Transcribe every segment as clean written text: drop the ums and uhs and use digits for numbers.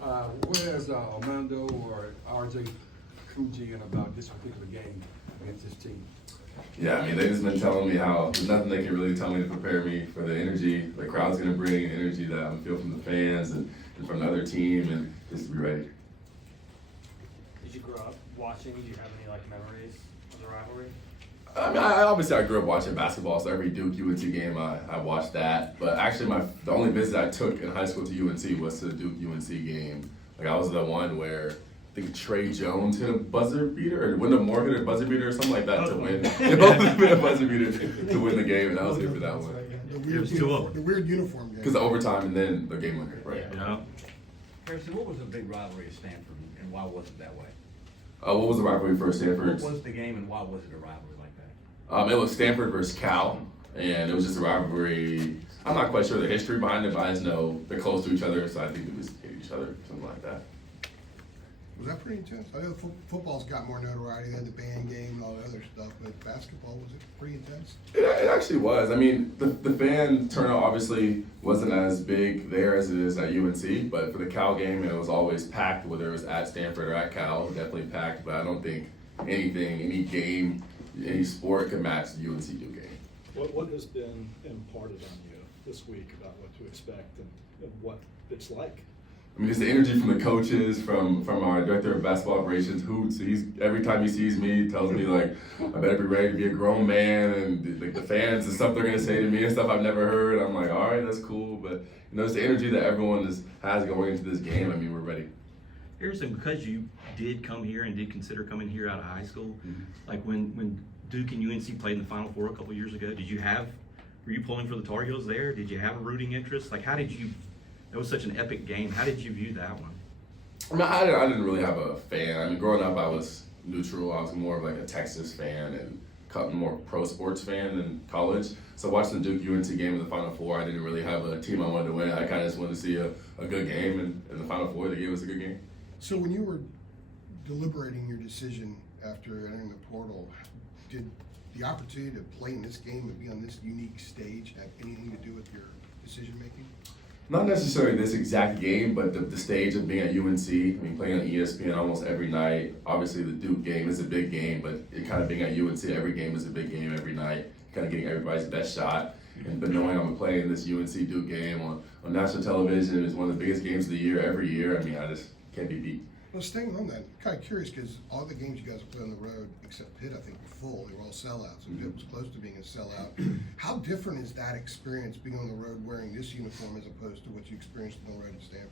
What has Armando or RJ Kujian about this particular game against this team? Yeah, I mean, they've just been telling me how there's nothing they can really tell me to prepare me for the energy the crowd's going to bring, and energy that I'm feeling from the fans and from the other team, and just to be ready. Did you grow up watching? Do you have any memories of the rivalry? I mean, obviously I grew up watching basketball, so every Duke UNC game I watched that. But actually, the only visit I took in high school to UNC was to the Duke UNC game. I was the one where I think Trey Jones hit a buzzer beater, or Wendell Moore hit a buzzer beater, or something like that to win. They both hit a buzzer beater to win the game, and I was here for that one. The weird uniform game. Because the overtime and then the game winner, right? Yeah. Harrison, what was the big rivalry at Stanford, and why was it that way? What was the rivalry for Stanford? What was the game, and why was it a rivalry like that? It was Stanford versus Cal, and it was just a rivalry. I'm not quite sure the history behind it, but I just know they're close to each other, so I think they just hate each other, something like that. Was that pretty intense? I know football's got more notoriety than the band game and all the other stuff, but basketball, was it pretty intense? It actually was. I mean, the fan turnout obviously wasn't as big there as it is at UNC, but for the Cal game, it was always packed, whether it was at Stanford or at Cal, definitely packed, but I don't think any game, any sport could match the UNC Duke game. What has been imparted on you this week about what to expect and what it's like? I mean, it's the energy from the coaches, from our director of basketball operations, Hoots. Every time he sees me, he tells me, I better be ready to be a grown man, and the fans and stuff they're going to say to me and stuff I've never heard. I'm like, all right, that's cool. But, it's the energy that everyone has going into this game. I mean, we're ready. Harrison, because you did come here and did consider coming here out of high school, when Duke and UNC played in the Final Four a couple years ago, were you pulling for the Tar Heels there? Did you have a rooting interest? That was such an epic game. How did you view that one? I mean, I didn't really have a fan. I mean, growing up, I was neutral. I was more of a Texas fan and more pro sports fan than college. So watching the Duke UNC game in the Final Four, I didn't really have a team I wanted to win. I kind of just wanted to see a good game, and in the Final Four, they gave us a good game. So when you were deliberating your decision after entering the portal, did the opportunity to play in this game and be on this unique stage have anything to do with your decision making? Not necessarily this exact game, but the stage of being at UNC. I mean, playing on ESPN almost every night. Obviously, the Duke game is a big game, but it kind of being at UNC, every game is a big game every night. Kind of getting everybody's best shot. But knowing I'm playing this UNC Duke game on national television is one of the biggest games of the year every year. I mean, I just can't be beat. Well, staying on that, kind of curious because all the games you guys have played on the road, except Pitt, I think, were full. They were all sellouts, and Pitt was close to being a sellout. How different is that experience being on the road wearing this uniform as opposed to what you experienced on the road at Stanford?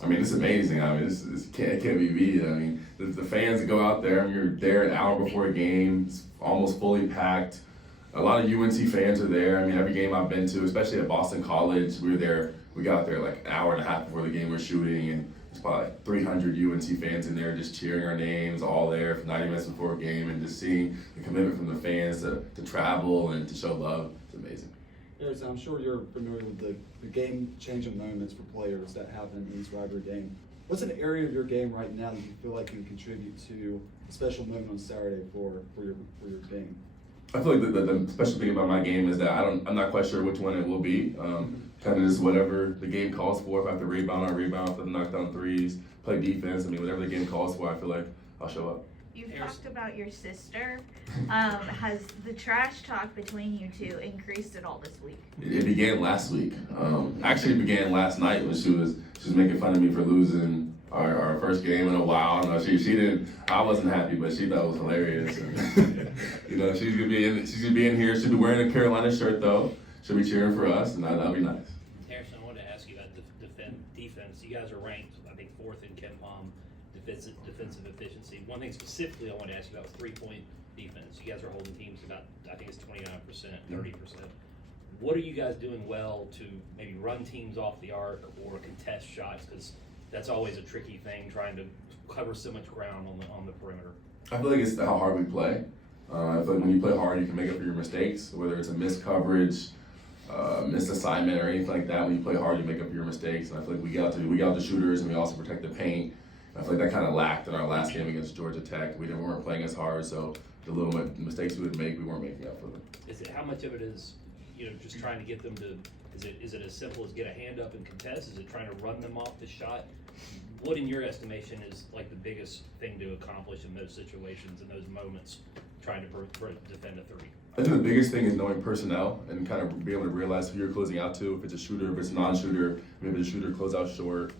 I mean, it's amazing. I mean, it can't be beat. I mean, the fans that go out there, I mean, you're there an hour before a game, it's almost fully packed. A lot of UNC fans are there. I mean, every game I've been to, especially at Boston College, we got out there an hour and a half before the game we're shooting, and there's probably 300 UNC fans in there just cheering our names, all there for 90 minutes before a game, and just seeing the commitment from the fans to travel and to show love. It's amazing. Harrison, I'm sure you're familiar with the game-changing moments for players that happen in this rivalry game. What's an area of your game right now that you feel like can contribute to a special moment on Saturday for your game? I feel like the special thing about my game is that I'm not quite sure which one it will be. Kind of just whatever the game calls for. If I have to rebound, I'll rebound. If I have to knock down threes, play defense. I mean, whatever the game calls for, I feel like I'll show up. You've talked about your sister. Has the trash talk between you two increased at all this week? It began last week. Actually, it began last night when she was making fun of me for losing our first game in a while. No, she didn't. I wasn't happy, but she thought it was hilarious. And, she's gonna be in here. She'll be wearing a Carolina shirt though. She'll be cheering for us, and that'll be nice. Harrison, I wanted to ask you about defense. You guys are ranked, I think, 4th in KenPom defensive efficiency. One thing specifically I wanted to ask you about was 3-point defense. You guys are holding teams about, I think it's 29%, 30%. What are you guys doing well to maybe run teams off the arc or contest shots? Because that's always a tricky thing, trying to cover so much ground on the perimeter. I feel like it's how hard we play. I feel like when you play hard, you can make up for your mistakes, whether it's a missed coverage, missed assignment, or anything like that. When you play hard, you make up for your mistakes. And I feel like we got the shooters, and we also protect the paint. I feel like that kind of lacked in our last game against Georgia Tech. We weren't playing as hard, so the little mistakes we would make, we weren't making up for them. How much of it is, just trying to get them to? Is it as simple as get a hand up and contest? Is it trying to run them off the shot what in your estimation is like the biggest thing to accomplish in those situations, in those moments, trying to defend a three? I think the biggest thing is knowing personnel and kind of being able to realize who you're closing out to, if it's a shooter, if it's a non-shooter, maybe the shooter close out short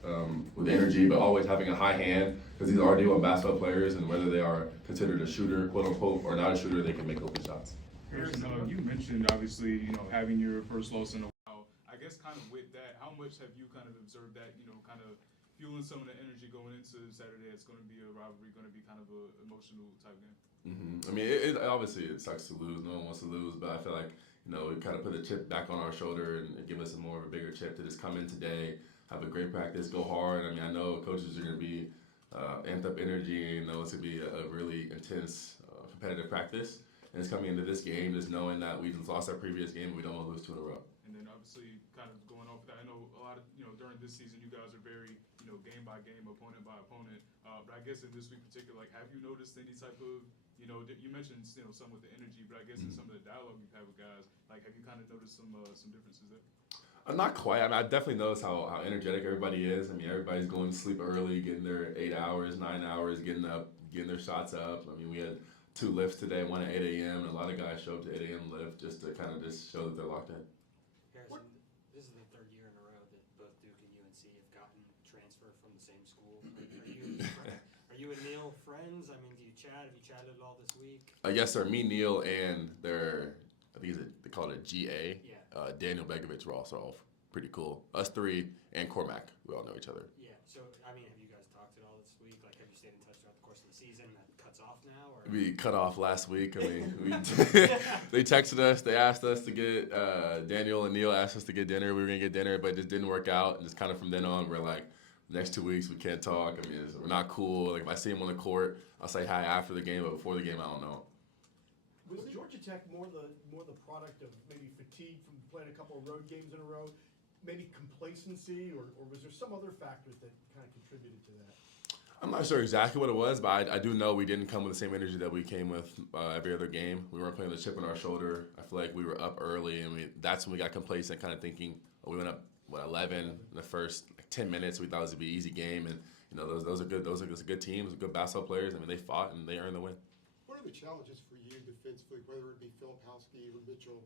with energy, but always having a high hand, because these are D1 basketball players, and whether they are considered a shooter, quote unquote, or not a shooter, they can make open shots. Harrison, you mentioned obviously, having your first loss in a while. I guess kind of with that, how much have you kind of observed that, kind of fueling some of the energy going into Saturday? It's going to be a rivalry, going to be kind of an emotional type game. I mean, obviously it sucks to lose. No one wants to lose, but I feel like we kind of put the chip back on our shoulder and give us more of a bigger chip to just come in today, have a great practice, go hard. I mean, I know coaches are going to be amped up energy. It's going to be a really intense competitive practice. And it's coming into this game just knowing that we lost our previous game and we don't want to lose 2 in a row. And then obviously kind of going off that, I know a lot of, during this season you guys are very, game by game, opponent by opponent. But I guess in this week in particular, like, have you noticed any type of, you mentioned, some with the energy, but I guess in some of the dialogue you've had with guys, like, have you kind of noticed some differences there? Not quite. I mean, I definitely noticed how energetic everybody is. I mean, everybody's going to sleep early, getting their 8 hours, 9 hours, getting up, getting their shots up. I mean, we had 2 lifts today, one at 8 a.m., and a lot of guys show up to 8 a.m. lift just to kind of just show that they're locked in. Harrison, this is the 3rd year in a row that both Duke and UNC have gotten transfer from the same school. Are you and Neil friends? I mean, do you chat? Have you chatted at all this week? Yes, sir. Me, Neil, and I think they call it a GA. Yeah. Daniel Begovic were also all pretty cool. Us 3 and Cormac, we all know each other. Yeah. So, I mean, have you guys talked at all this week? Like, have you stayed in touch throughout the course of the season? That cuts off now? Or? We cut off last week. I mean, they texted us. They asked us to get Daniel and Neil asked us to get dinner. We were gonna get dinner, but it just didn't work out. And just kind of from then on, we're like, next 2 weeks we can't talk. I mean, we're not cool. Like if I see him on the court, I'll say hi after the game, but before the game, I don't know. Was Georgia Tech more the product of maybe fatigue from playing a couple of road games in a row, maybe complacency, or was there some other factors that kind of contributed to that? I'm not sure exactly what it was, but I do know we didn't come with the same energy that we came with every other game. We weren't playing with a chip on our shoulder. I feel like we were up early, and that's when we got complacent, kind of thinking, we went up 11 in the first 10 minutes. We thought it was gonna be an easy game, and those are good. Those are good teams, good basketball players. I mean, they fought and they earned the win. What are the challenges for you defensively, whether it be Filipowski or Mitchell?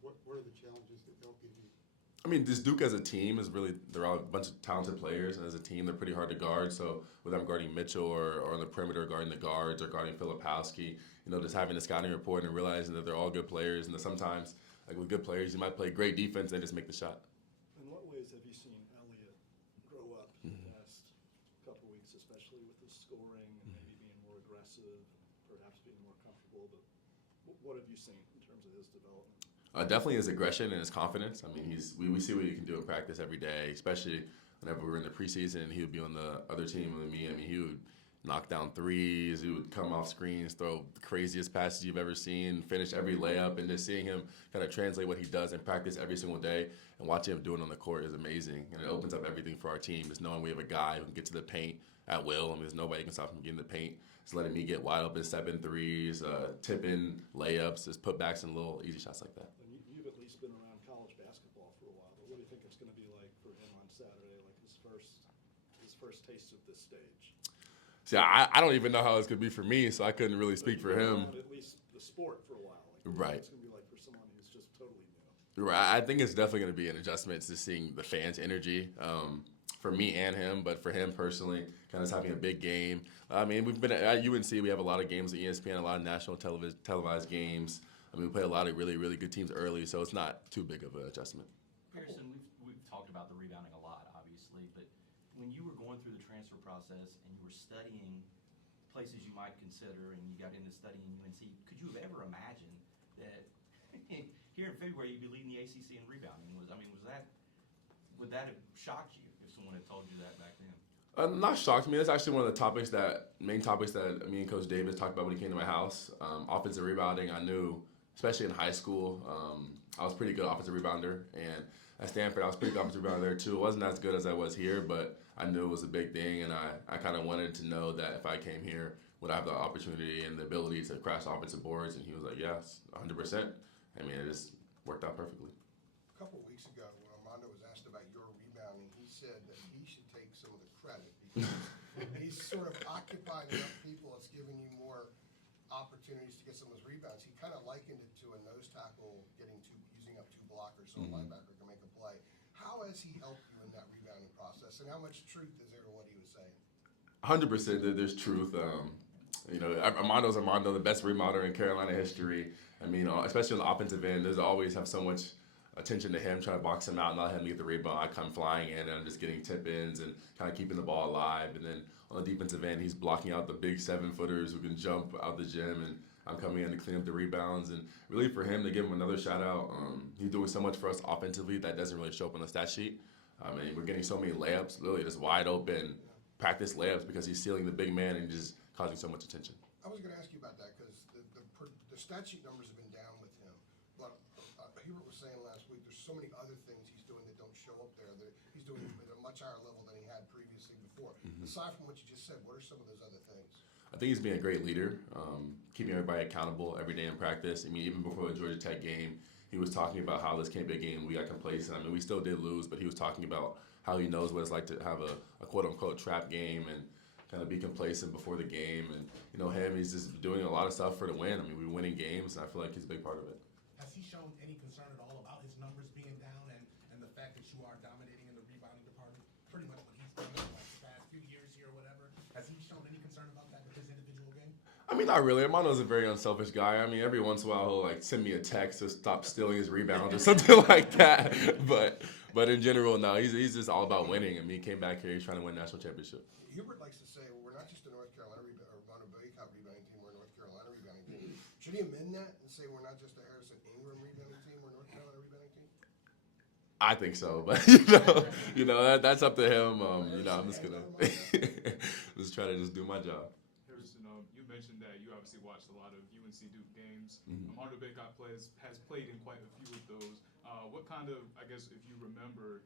What are the challenges that they'll give you? I mean, this Duke as a team is they're all a bunch of talented players, and as a team, they're pretty hard to guard. So whether I'm guarding Mitchell or on the perimeter guarding the guards or guarding Filipowski, just having a scouting report and realizing that they're all good players, and that sometimes, like with good players, you might play great defense and just make the shot. In what ways have you seen Elliott grow up in the past couple weeks, especially with his scoring and maybe being more aggressive, perhaps being more comfortable? But what have you seen in terms of his development? Definitely his aggression and his confidence. I mean, we see what he can do in practice every day, especially whenever we were in the preseason. He would be on the other team with me. I mean, he would knock down threes. He would come off screens, throw the craziest passes you've ever seen, finish every layup, and just seeing him kind of translate what he does in practice every single day and watching him do it on the court is amazing. And it opens up everything for our team, is knowing we have a guy who can get to the paint at will. I mean, there's nobody can stop him getting to the paint. Just letting me get wide open, stepping threes, tipping layups, just putbacks and little easy shots like that. You've at least been around college basketball for a while, but what do you think it's going to be like for him on Saturday, like his first taste of this stage? See, I don't even know how it's going to be for me, so I couldn't really speak for him. At least the sport for a while. Like, right. It's going to be like for someone who's just totally new. Right. I think it's definitely going to be an adjustment to seeing the fans' energy. For me and him, but for him personally, kind of having a big game. I mean, we've been at UNC. We have a lot of games at ESPN, a lot of national televised games. I mean, we play a lot of really, really good teams early, so it's not too big of an adjustment. Harrison, we've talked about the rebounding a lot, obviously, but when you were going through the transfer process and you were studying places you might consider and you got into studying UNC, could you have ever imagined that here in February you'd be leading the ACC in rebounding? Would that have shocked you if someone had told you that back then? Not shocked me. That's actually one of the main topics that me and Coach Davis talked about when he came to my house. Offensive rebounding, I knew, especially in high school, I was pretty good offensive rebounder. And at Stanford, I was pretty good offensive rebounder there too. It wasn't as good as I was here, but I knew it was a big thing. And I kind of wanted to know that if I came here, would I have the opportunity and the ability to crash offensive boards? And he was like, yes, 100%. I mean, it just worked out perfectly. A couple of weeks ago, when Armando was asked about your rebounding, he said that he should take some of the credit He's sort of occupying enough people, it's giving you more opportunities to get some of those rebounds. He kind of likened it to a nose tackle using up two blockers so a linebacker can make a play. How has he helped you in that rebounding process, and how much truth is there to what he was saying? 100% that there's truth. You know, Armando's Armando, the best rebounder in Carolina history. I mean, especially on the offensive end, there's always have so much attention to him, trying to box him out and not let him get the rebound. I come flying in and I'm just getting tip-ins and kind of keeping the ball alive. And then on the defensive end, he's blocking out the big 7-footers who can jump out the gym, and I'm coming in to clean up the rebounds. And really for him to give him another shout out, he's doing so much for us offensively that doesn't really show up on the stat sheet. I mean, we're getting so many layups, literally just wide open practice layups because he's sealing the big man and just causing so much attention. I was going to ask you about that because the stat sheet numbers have been down with him. But Hubert was saying last week there's so many other things he's doing that don't show up there. That he's doing at a much higher level than he had previously before. Aside from what you just said, what are some of those other things? I think he's being a great leader, keeping everybody accountable every day in practice. I mean, even before the Georgia Tech game, he was talking about how this can't be a game we got complacent. I mean, we still did lose, but he was talking about how he knows what it's like to have a quote-unquote trap game and kind of be complacent before the game. And, you know, he's just doing a lot of stuff for the win. I mean, we're winning games, and I feel like he's a big part of it. Has he shown any concern at all about his numbers being down and the fact that you are dominating in the rebounding department? Pretty much what he's done in like the past few years here or whatever. Has he shown any concern about that with his individual game? I mean, not really. Armando's a very unselfish guy. I mean, every once in a while he'll like send me a text to stop stealing his rebounds or something like that. But in general, no, he's just all about winning. I mean, he came back here, he's trying to win a national championship. Hubert likes to say, well, we're not just a North Carolina rebounding team, we're a North Carolina rebounding team. Should he amend that and say we're not just a Harrison Ingram rebounding team, we're a North Carolina rebounding team? I think so, but you know that's up to him. You know, I'm just gonna just try to just do my job. Harrison, you mentioned that you obviously watched a lot of UNC Duke games. Armando Bacot has played in quite a few of those. What kind of, I guess, if you remember,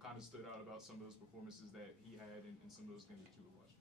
kind of stood out about some of those performances that he had in some of those games that you were watching?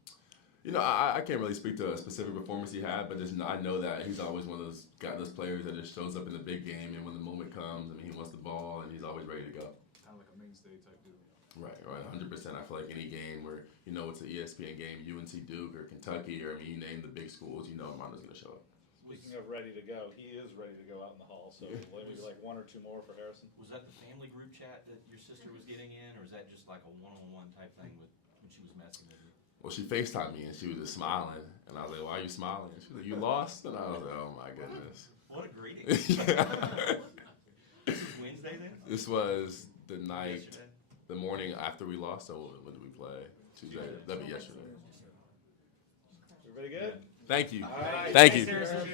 You know, I can't really speak to a specific performance he had, but I know that he's always one of those players that just shows up in the big game, and when the moment comes, I mean, he wants the ball, and he's always ready to go. Kind of like a mainstay type dude. Right, 100%. I feel like any game where, you know, it's an ESPN game, UNC Duke or Kentucky, or I mean, you name the big schools, you know Armando's going to show up. Speaking of ready to go, he is ready to go out in the hall, so maybe like one or two more for Harrison. Was that the family group chat that your sister was getting in, or is that just like a one-on-one type thing when she was messing with you? Well, she FaceTimed me, and she was just smiling, and I was like, why are you smiling? And she was like, you lost? And I was like, oh my goodness. What a greeting. Yeah. This was Wednesday then? This was the night, Yesterday? the morning after we lost, so when did we play? Tuesday. That'd be yesterday. Everybody good? Thank you. All right. Thank Thanks, you. Harrison.